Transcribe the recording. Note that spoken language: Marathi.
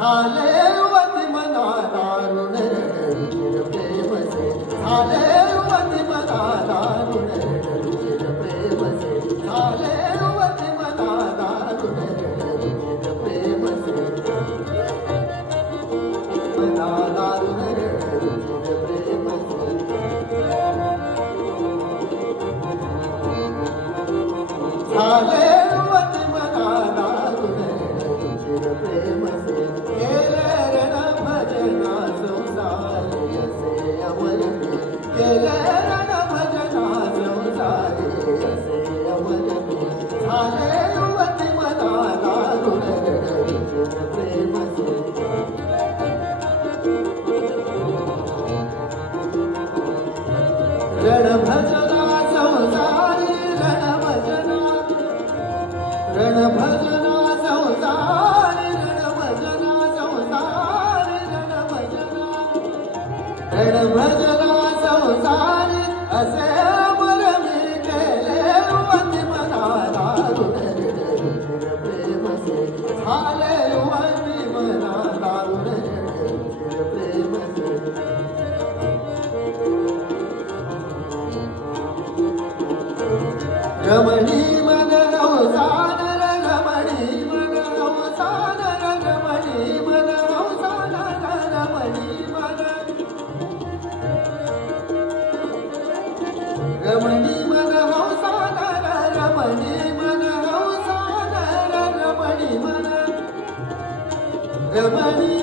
झाले वती मना दारुण रुचिर प्रेम से झाले वती मना दारुण रुचिर प्रेम से झाले वती मना दारुण रुचिर प्रेम से मना दारुण रुचिर प्रेम से झाले वती मना दारुण रुचिर प्रेम से केले रण भजना संसार से अमर केले रण भजना संसार से अमर झाले वती मना दारुण रुचिर प्रेम से रण भजना संसारी रण भजना रण भजना संसारी रण भजना संसारी रण भजना रण भजना संसारी असे अमर मी केले वती मना दारुण रुचिर प्रेम से झाले वती मना दारुण रुचिर प्रेम से रमणी मन अवसान रमणी मन अवसान रमणी मन अवसान रमणी मन रमणी मन अवसान रमणी मन अवसान रमणी मन रमणी